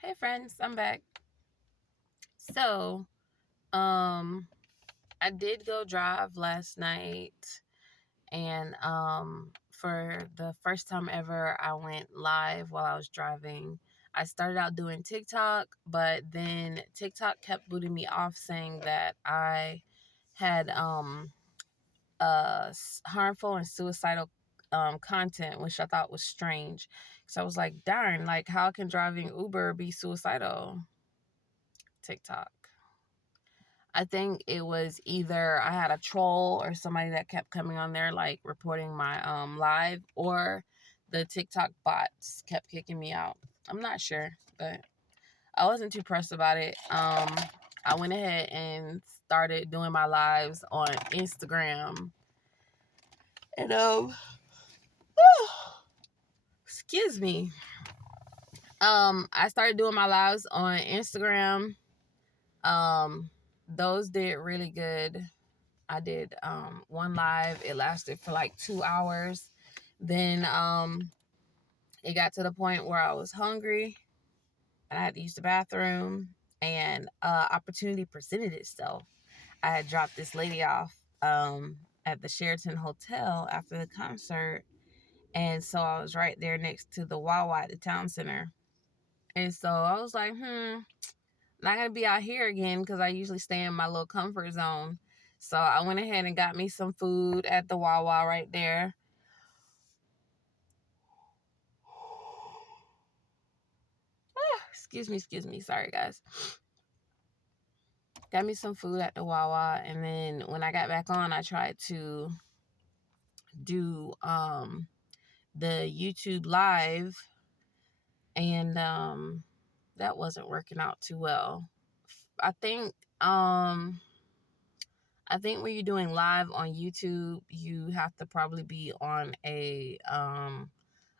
Hey friends, I'm back. So, um, I did go drive last night, and for the first time ever, I went live while I was driving. I started out doing TikTok, but then TikTok kept booting me off, saying that I had harmful and suicidal content, which I thought was strange. So I was like, darn, like how can driving Uber be suicidal? TikTok. I think it was either I had a troll or somebody that kept coming on there like reporting my live, or the TikTok bots kept kicking me out. I'm not sure, but I wasn't too pressed about it. I went ahead and started doing my lives on Instagram. And excuse me. I started doing my lives on Instagram. Um those did really good. I did one live. It lasted for like 2 hours. Then it got to the point where I was hungry and I had to use the bathroom, and opportunity presented itself. I had dropped this lady off at the Sheraton Hotel after the concert, and so I was right there next to the Wawa at the town center. And so I was like, not gonna be out here again because I usually stay in my little comfort zone. So I went ahead and got me some food at the Wawa right there. Excuse me. Sorry, guys. Got me some food at the Wawa, and then when I got back on, I tried to do the YouTube live, and that wasn't working out too well. I think um I think when you're doing live on YouTube, you have to probably be on a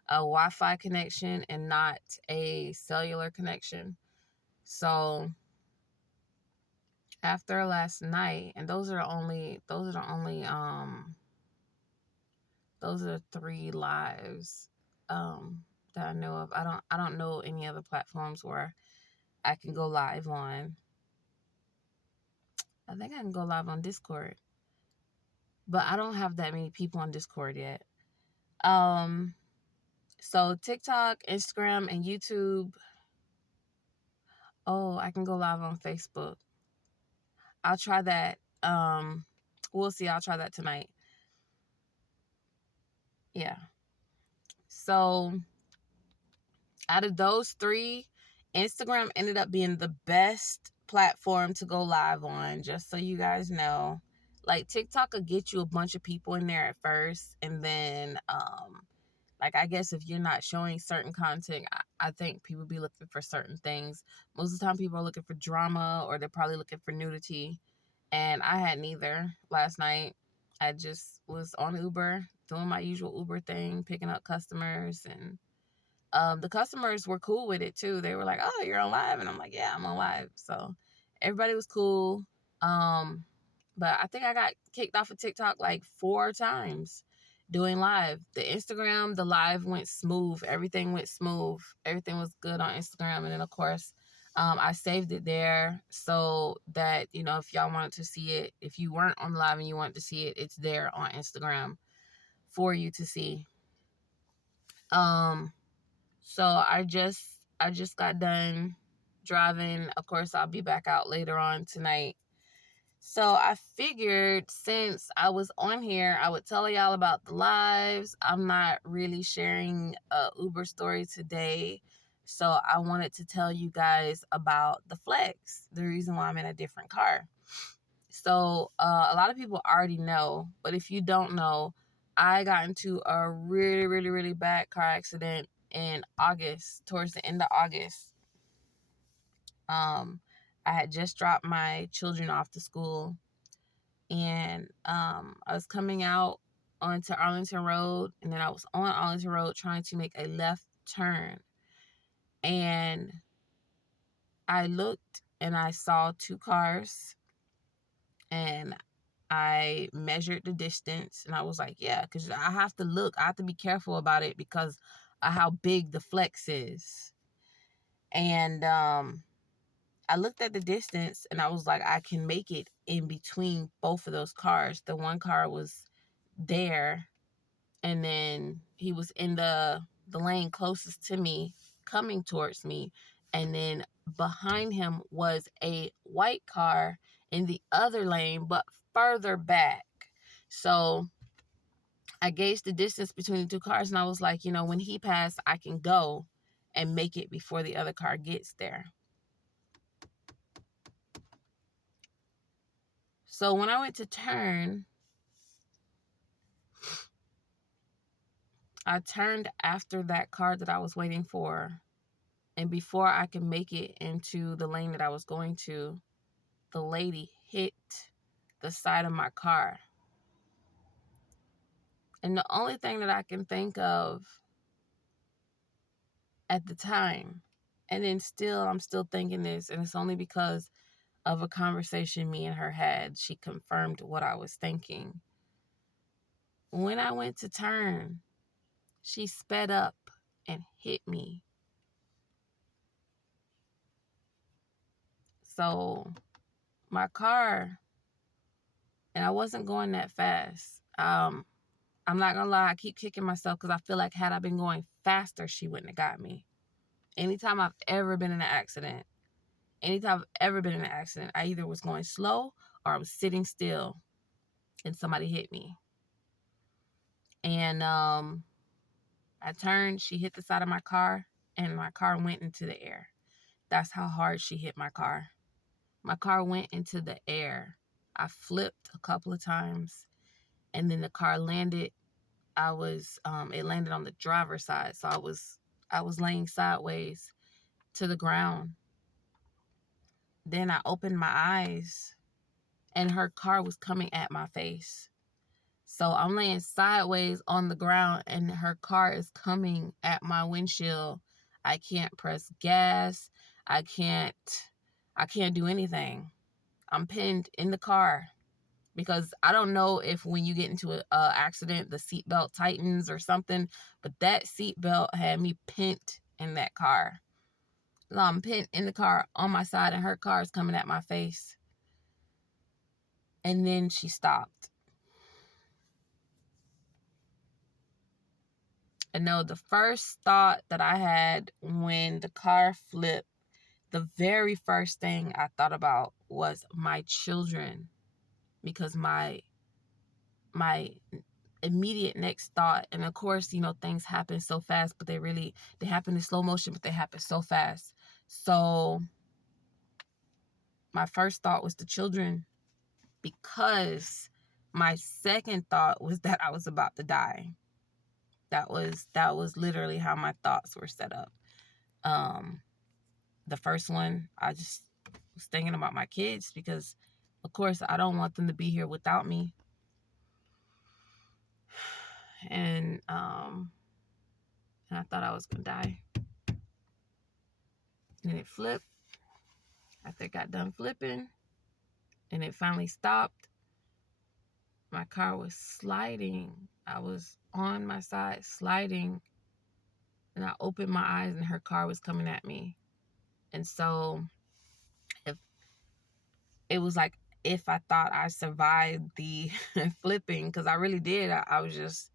Wi-Fi connection and not a cellular connection. So after last night, and those are three lives that I know of. I don't know any other platforms where I can go live on. I think I can go live on Discord, but I don't have that many people on Discord yet. Um so TikTok, Instagram, and YouTube. Oh, I can go live on Facebook. I'll try that. We'll see. I'll try that tonight. Yeah. So out of those three, Instagram ended up being the best platform to go live on, just so you guys know. Like TikTok will get you a bunch of people in there at first, and then like I guess if you're not showing certain content, I think people be looking for certain things. Most of the time people are looking for drama, or they're probably looking for nudity. And I had neither last night. I just was on Uber doing my usual Uber thing, picking up customers, and the customers were cool with it too. They were like, "Oh, you're on live," and I'm like, "Yeah, I'm on live." So everybody was cool. Um, but I think I got kicked off of TikTok like 4 times doing live. The Instagram, the live went smooth. Everything went smooth. Everything was good on Instagram, and then of course, I saved it there so that if y'all wanted to see it, if you weren't on live and you wanted to see it, it's there on Instagram for you to see. Um, so I just got done driving. Of course, I'll be back out later on tonight. So I figured since I was on here, I would tell y'all about the lives. I'm not really sharing a Uber story today. So I wanted to tell you guys about the Flex, the reason why I'm in a different car. So a lot of people already know, but if you don't know, I got into a really, really, really bad car accident in August, towards the end of August. Um, I had just dropped my children off to school, and I was coming out onto Arlington Road, and then I was on Arlington Road trying to make a left turn, and I looked and I saw two cars, and I measured the distance, and I was like, yeah, because I have to look. I have to be careful about it because of how big the Flex is. And I looked at the distance and I was like, I can make it in between both of those cars. The one car was there, and then he was in the lane closest to me, coming towards me, and then behind him was a white car in the other lane but further back. So I gauged the distance between the two cars, and I was like, when he passed, I can go and make it before the other car gets there. So when I went to turn, I turned after that car that I was waiting for. And before I could make it into the lane that I was going to, the lady hit the side of my car. And the only thing that I can think of at the time, and then I'm still thinking this, and it's only because of a conversation me and her had. She confirmed what I was thinking. When I went to turn, she sped up and hit me. So my car, and I wasn't going that fast. I'm not gonna lie, I keep kicking myself because I feel like had I been going faster, she wouldn't have got me. Anytime I've ever been in an accident, I either was going slow or I was sitting still and somebody hit me. And I turned, she hit the side of my car, and my car went into the air. That's how hard she hit my car. My car went into the air. I flipped a couple of times, and then the car landed. It landed on the driver's side, so I was laying sideways to the ground. Then I opened my eyes, and her car was coming at my face. So I'm laying sideways on the ground, and her car is coming at my windshield. I can't press gas. I can't do anything. I'm pinned in the car because I don't know if when you get into an accident, the seatbelt tightens or something, but that seatbelt had me pinned in that car. So I'm pinned in the car on my side, and her car is coming at my face. And then she stopped. And no, the first thought that I had when the car flipped, the very first thing I thought about was my children, because my immediate next thought, and of course, things happen so fast, but they happen in slow motion, but they happen so fast. So my first thought was the children, because my second thought was that I was about to die. That was literally how my thoughts were set up. The first one, I just was thinking about my kids, because of course I don't want them to be here without me. And I thought I was gonna die. And it flipped. After it got done flipping and it finally stopped, my car was sliding. I was on my side sliding, and I opened my eyes and her car was coming at me. And so if it was like if I thought I survived the flipping, because I really did. I was just,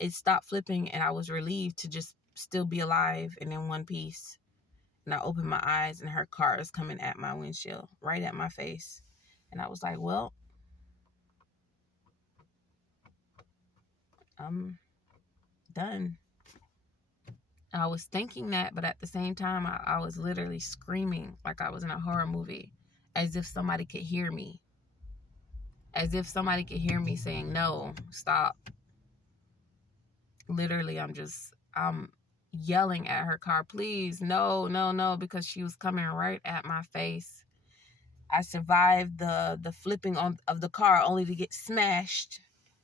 it stopped flipping and I was relieved to just still be alive and in one piece. And I opened my eyes and her car is coming at my windshield, right at my face. And I was like, well, I'm done. I was thinking that, but at the same time, I was literally screaming like I was in a horror movie, as if somebody could hear me. As if somebody could hear me saying, no, stop. Literally, I'm yelling at her car, please, no, no, no, because she was coming right at my face. I survived the flipping of the car only to get smashed.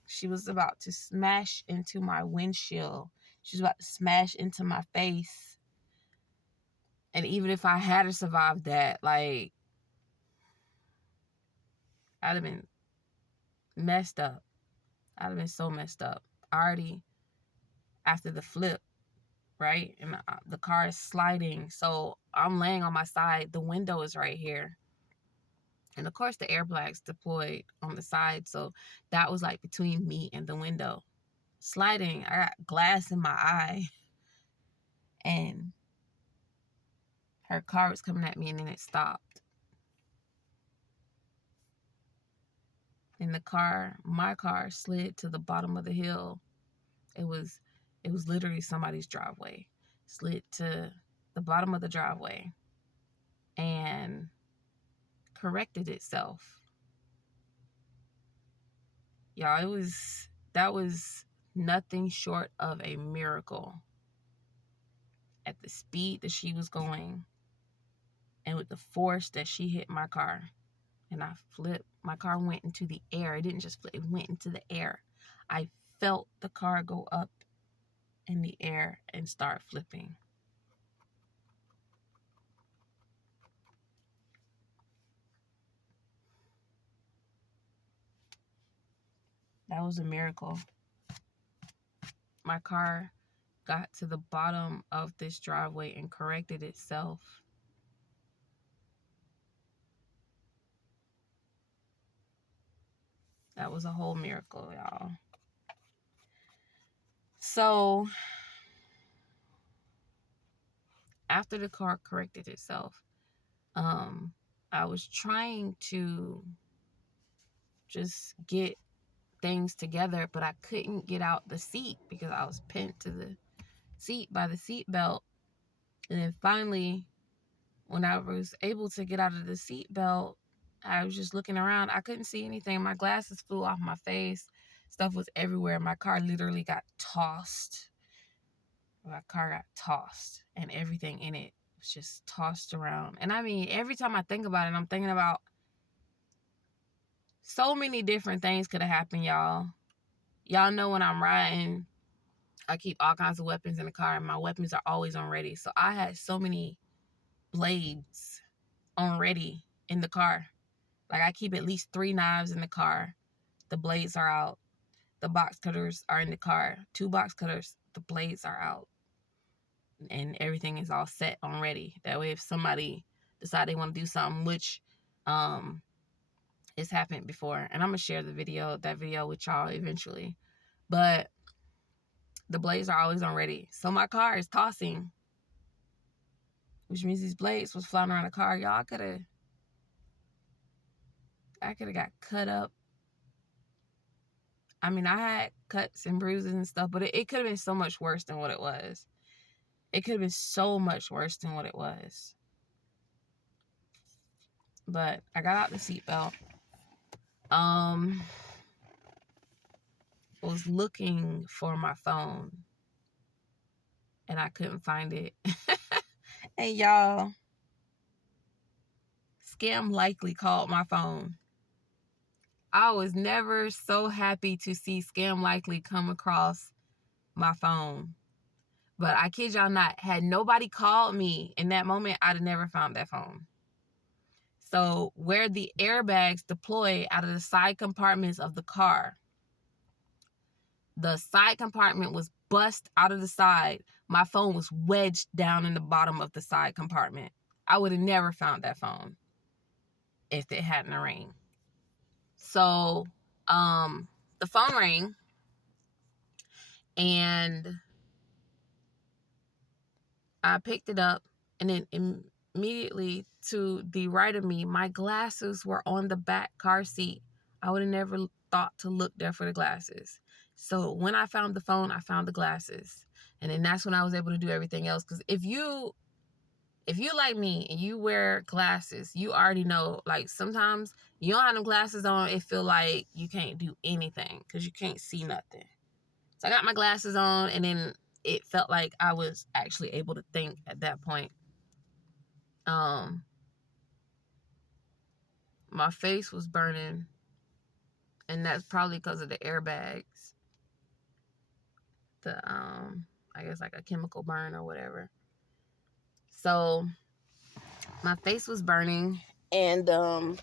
She was about to smash into my windshield. She was about to smash into my face. And even if I had survived that, like, I'd have been messed up. I'd have been so messed up. Already after the flip, right? And the car is sliding. So I'm laying on my side. The window is right here. And of course, the airbags deployed on the side. So that was like between me and the window. Sliding, I got glass in my eye. And her car was coming at me, and then it stopped. And my car slid to the bottom of the hill. It was literally somebody's driveway. Slid to the bottom of the driveway and corrected itself. Y'all, that was nothing short of a miracle. At the speed that she was going and with the force that she hit my car. And I flipped. My car went into the air. It didn't just flip, it went into the air. I felt the car go up in the air and start flipping. That was a miracle. My car got to the bottom of this driveway and corrected itself. That was a whole miracle, y'all. So after the car corrected itself, I was trying to just get things together, but I couldn't get out the seat because I was pinned to the seat by the seat belt. And then finally, when I was able to get out of the seat belt, I was just looking around. I couldn't see anything. My glasses flew off my face. Stuff was everywhere. My car literally got tossed. And everything in it was just tossed around. And I mean, every time I think about it, I'm thinking about so many different things could have happened, y'all. Y'all know when I'm riding, I keep all kinds of weapons in the car, and my weapons are always on ready. So I had so many blades on ready in the car. Like, I keep at least 3 knives in the car. The blades are out. The box cutters are in the car. 2 box cutters, the blades are out. And everything is all set on ready. That way, if somebody decide they want to do something, which it's happened before, and I'm gonna share that video with y'all eventually. But the blades are always on ready. So my car is tossing, which means these blades was flying around the car. Y'all, I could have got cut up. I mean, I had cuts and bruises and stuff, but it could have been so much worse than what it was. It could have been so much worse than what it was. But I got out the seatbelt. Was looking for my phone, and I couldn't find it. And y'all, Scam Likely called my phone. I was never so happy to see Scam Likely come across my phone. But I kid y'all not, had nobody called me in that moment, I'd have never found that phone. So where the airbags deploy out of the side compartments of the car, the side compartment was bust out of the side. My phone was wedged down in the bottom of the side compartment. I would have never found that phone if it hadn't rang. So the phone rang, and I picked it up, and then immediately to the right of me, my glasses were on the back car seat. I would have never thought to look there for the glasses. So when I found the phone, I found the glasses. And then that's when I was able to do everything else. Because if you like me and you wear glasses, you already know, like, sometimes you don't have them glasses on, it feel like you can't do anything because you can't see nothing. So I got my glasses on, and then it felt like I was actually able to think at that point. My face was burning, and that's probably because of the airbags. I guess like a chemical burn or whatever. So my face was burning, and that's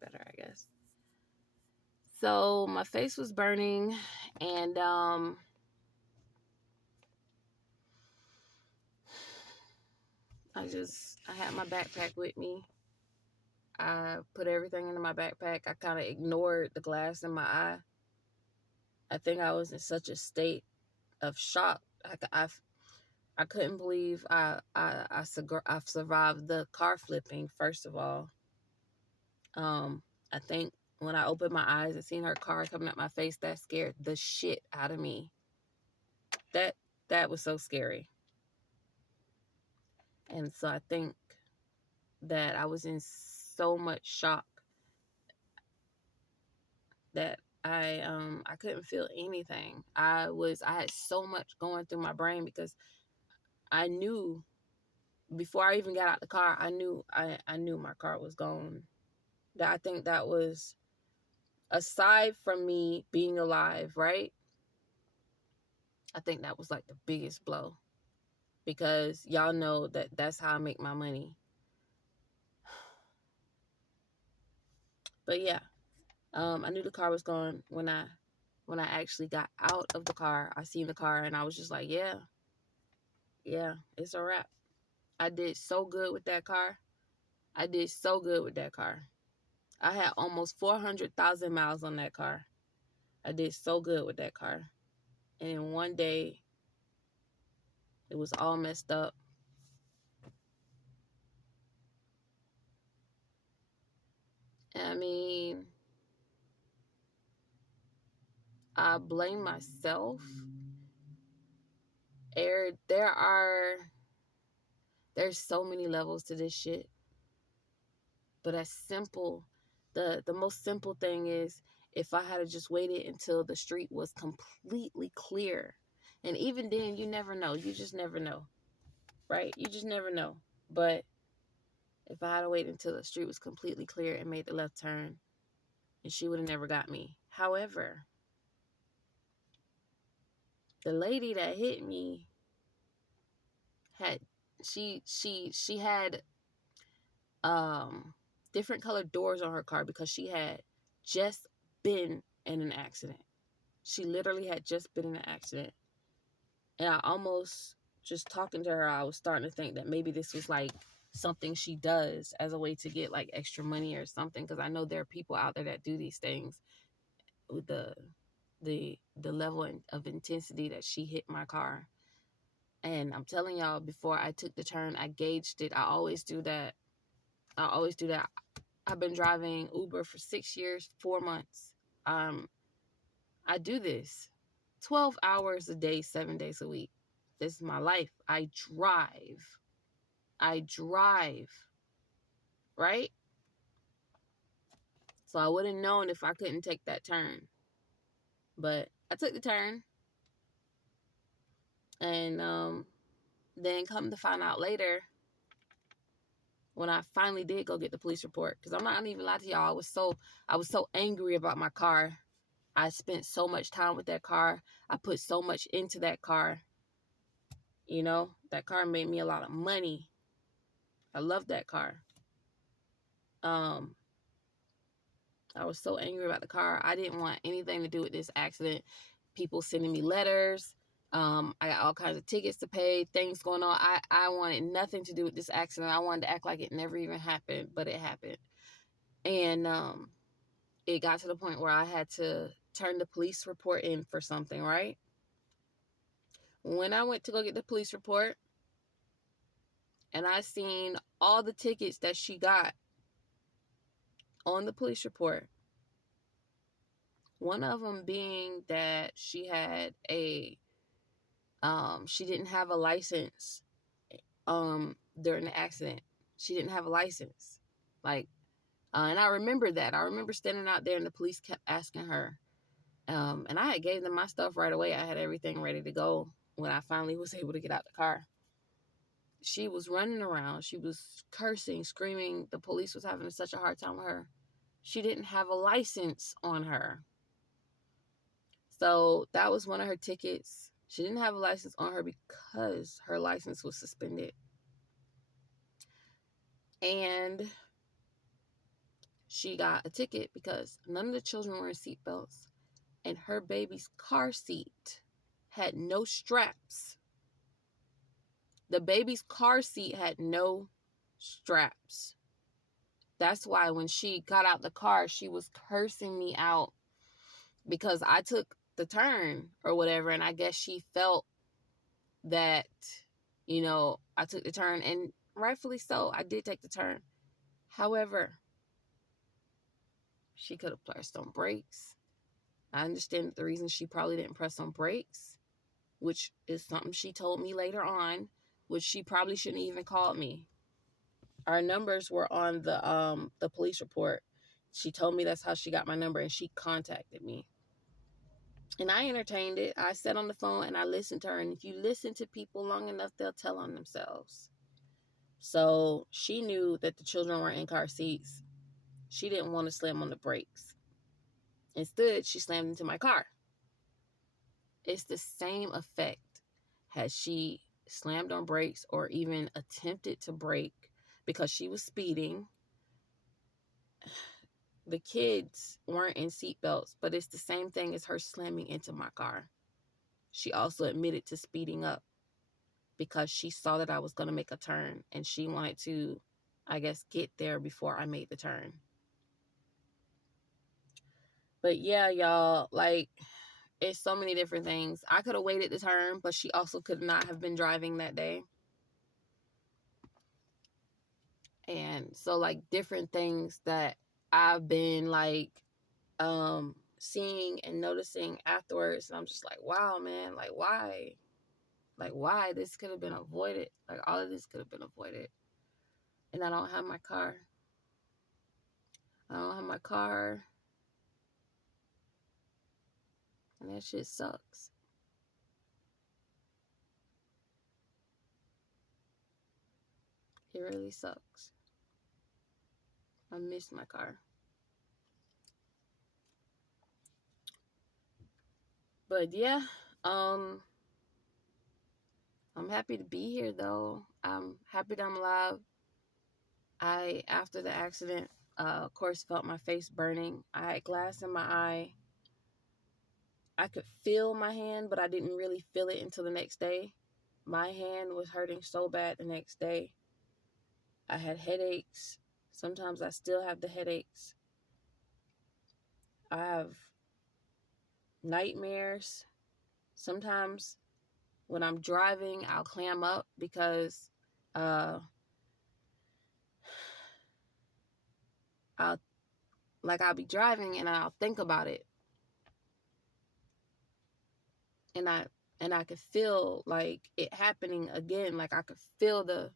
better, I guess. So my face was burning, and I had my backpack with me. I put everything into my backpack. I kind of ignored the glass in my eye. I think I was in such a state of shock. I couldn't believe I've survived the car flipping. First of all, I think when I opened my eyes and seen her car coming at my face, that scared the shit out of me. That was so scary. And so I think that I was in so much shock that I couldn't feel anything. I had so much going through my brain because I knew before I even got out the car, I knew my car was gone. That I think that was, aside from me being alive, right? I think that was like the biggest blow, because y'all know that that's how I make my money. But yeah, I knew the car was gone when I actually got out of the car. I seen the car and I was just like, yeah, it's a wrap. I did so good with that car. I did so good with that car. I had almost 400,000 miles on that car. I did so good with that car. And in one day, it was all messed up. I mean, I blame myself. There's so many levels to this shit. But as simple, the most simple thing is, if I had just waited until the street was completely clear. And even then, you never know. You just never know. Right? You just never know. But if I had waited until the street was completely clear and made the left turn, and she would have never got me. However, the lady that hit me had she had different colored doors on her car because she had just been in an accident. She literally had just been in an accident. And I almost, just talking to her, I was starting to think that maybe this was like something she does as a way to get like extra money or something, because I know there are people out there that do these things with the level of intensity that she hit my car. And I'm telling y'all, before I took the turn, I gauged it. I always do that. I've been driving Uber for 6 years, 4 months. I do this 12 hours a day, 7 days a week. This is my life. I drive, right? So I would have known if I couldn't take that turn. But I took the turn. And then come to find out later, when I finally did go get the police report, because I'm not gonna even lie to y'all, I was so angry about my car. I spent so much time with that car. I put so much into that car. You know, that car made me a lot of money. I love that car. I was so angry about the car. I didn't want anything to do with this accident. People sending me letters. I got all kinds of tickets to pay, things going on. I wanted nothing to do with this accident. I wanted to act like it never even happened, but it happened. And it got to the point where I had to turn the police report in for something, right? When I went to go get the police report, and I seen all the tickets that she got on the police report, one of them being that she had she didn't have a license during the accident. She didn't have a license. Like, and I remember that. I remember standing out there and the police kept asking her. And I had gave them my stuff right away. I had everything ready to go when I finally was able to get out the car. She was running around. She was cursing, screaming. The police was having such a hard time with her. She didn't have a license on her. So that was one of her tickets. She didn't have a license on her because her license was suspended. And she got a ticket because none of the children were in seatbelts, and her baby's car seat had no straps. The baby's car seat had no straps. That's why when she got out the car, she was cursing me out because I took the turn or whatever. And I guess she felt that, I took the turn, and rightfully so. I did take the turn. However, she could have pressed on brakes. I understand the reason she probably didn't press on brakes, which is something she told me later on, which she probably shouldn't even called me. Our numbers were on the police report. She told me that's how she got my number, and she contacted me. And I entertained it. I sat on the phone and I listened to her. And if you listen to people long enough, they'll tell on themselves. So she knew that the children were in car seats. She didn't want to slam on the brakes. Instead, she slammed into my car. It's the same effect had she slammed on brakes or even attempted to brake because she was speeding. The kids weren't in seatbelts, but it's the same thing as her slamming into my car. She also admitted to speeding up because she saw that I was going to make a turn and she wanted to, I guess, get there before I made the turn. But yeah, y'all, like, it's so many different things. I could have waited the turn, but she also could not have been driving that day. And so, like, different things that I've been, like, seeing and noticing afterwards. And I'm just like, wow, man, like, why? Like, why? This could have been avoided. Like, all of this could have been avoided. And I don't have my car. And that shit sucks. It really sucks. I miss my car. But yeah, I'm happy to be here though. I'm happy that I'm alive. After the accident, of course, felt my face burning. I had glass in my eye. I could feel my hand, but I didn't really feel it until the next day. My hand was hurting so bad the next day. I had headaches. Sometimes I still have the headaches. I have nightmares. Sometimes when I'm driving, I'll clam up because I'll be driving and I'll think about it. And I could feel like it happening again. Like I could feel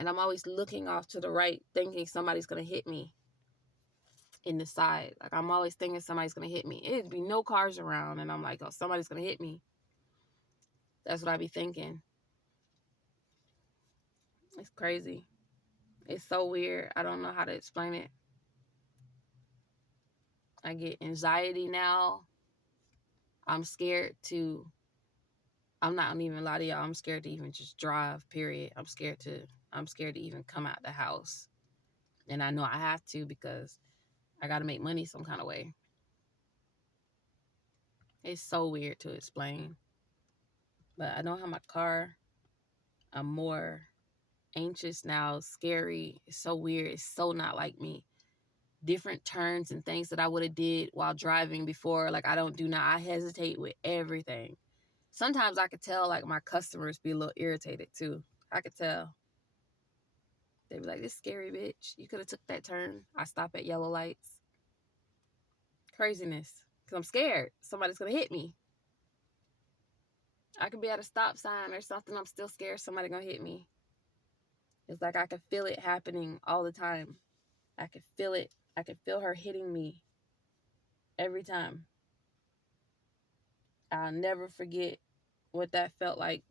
and I'm always looking off to the right, thinking somebody's going to hit me in the side. Like I'm always thinking somebody's going to hit me. It'd be no cars around. And I'm like, oh, somebody's going to hit me. That's what I be thinking. It's crazy. It's so weird. I don't know how to explain it. I get anxiety now. I'm not even lie to y'all. I'm scared to even just drive, period. I'm scared to even come out the house. And I know I have to because I got to make money some kind of way. It's so weird to explain. But I don't have my car. I'm more anxious now, scary. It's so weird. It's so not like me. Different turns and things that I would have did while driving before, like I don't do now. I hesitate with everything. Sometimes I could tell like my customers be a little irritated too. I could tell. They be like, this scary bitch. You could have took that turn. I stop at yellow lights. Craziness. Because I'm scared. Somebody's going to hit me. I could be at a stop sign or something. I'm still scared somebody's going to hit me. It's like I could feel it happening all the time. I could feel it. I could feel her hitting me every time. I'll never forget what that felt like.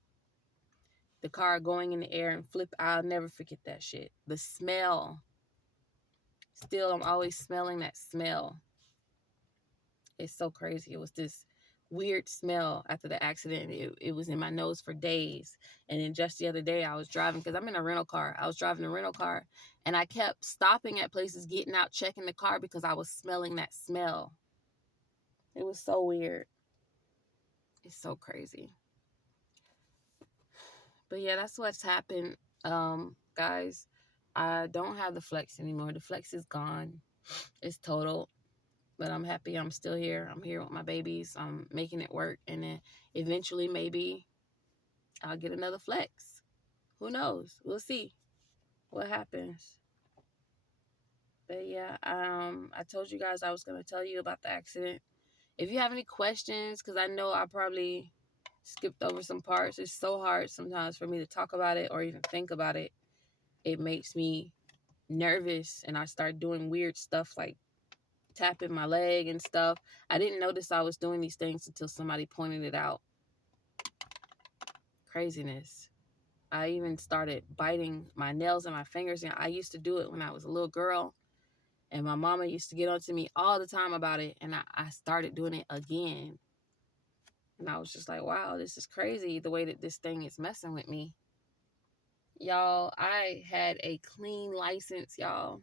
The car going in the air and flip. I'll never forget that shit. The smell. Still, I'm always smelling that smell. It's so crazy. It was this weird smell after the accident. It was in my nose for days. And then just the other day, I was driving, because I'm in a rental car. I was driving a rental car, and I kept stopping at places, getting out, checking the car, because I was smelling that smell. It was so weird. It's so crazy. But yeah, that's what's happened. Guys, I don't have the Flex anymore. The Flex is gone. It's total. But I'm happy I'm still here. I'm here with my babies. I'm making it work. And then eventually maybe I'll get another Flex. Who knows? We'll see what happens. But yeah, I told you guys I was going to tell you about the accident. If you have any questions, because I know I probably skipped over some parts. It's so hard sometimes for me to talk about it or even think about it. It makes me nervous, and I start doing weird stuff like tapping my leg and stuff. I didn't notice I was doing these things until somebody pointed it out. Craziness. I even started biting my nails and my fingers, and I used to do it when I was a little girl, and my mama used to get on to me all the time about it, and I started doing it again. And I was just like, wow, this is crazy, the way that this thing is messing with me. Y'all, I had a clean license, y'all.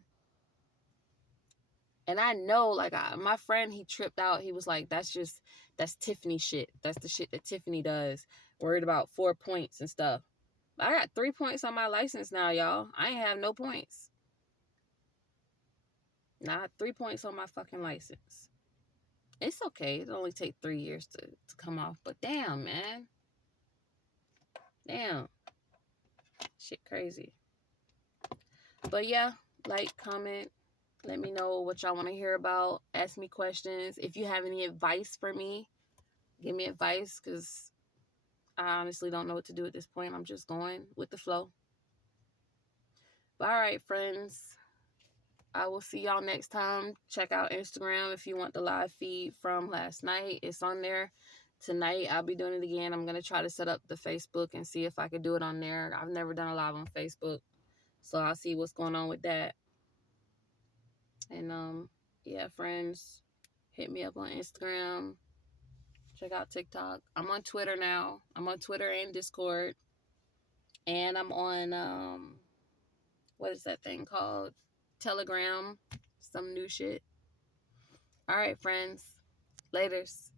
And I know, like, my friend, he tripped out. He was like, that's Tiffany shit. That's the shit that Tiffany does. Worried about 4 points and stuff. I got 3 points on my license now, y'all. I ain't have no points. Not 3 points on my fucking license. It's okay. It only take 3 years to come off. But damn, man. Damn. Shit crazy. But yeah, like, comment. Let me know what y'all want to hear about. Ask me questions. If you have any advice for me, give me advice, because I honestly don't know what to do at this point. I'm just going with the flow. But all right, friends. I will see y'all next time. Check out Instagram if you want the live feed from last night. It's on there. Tonight, I'll be doing it again. I'm going to try to set up the Facebook and see if I could do it on there. I've never done a live on Facebook, so I'll see what's going on with that. And, yeah, friends, hit me up on Instagram. Check out TikTok. I'm on Twitter now. I'm on Twitter and Discord. And I'm on, what is that thing called? Telegram. Some new shit. All right, friends. Laters.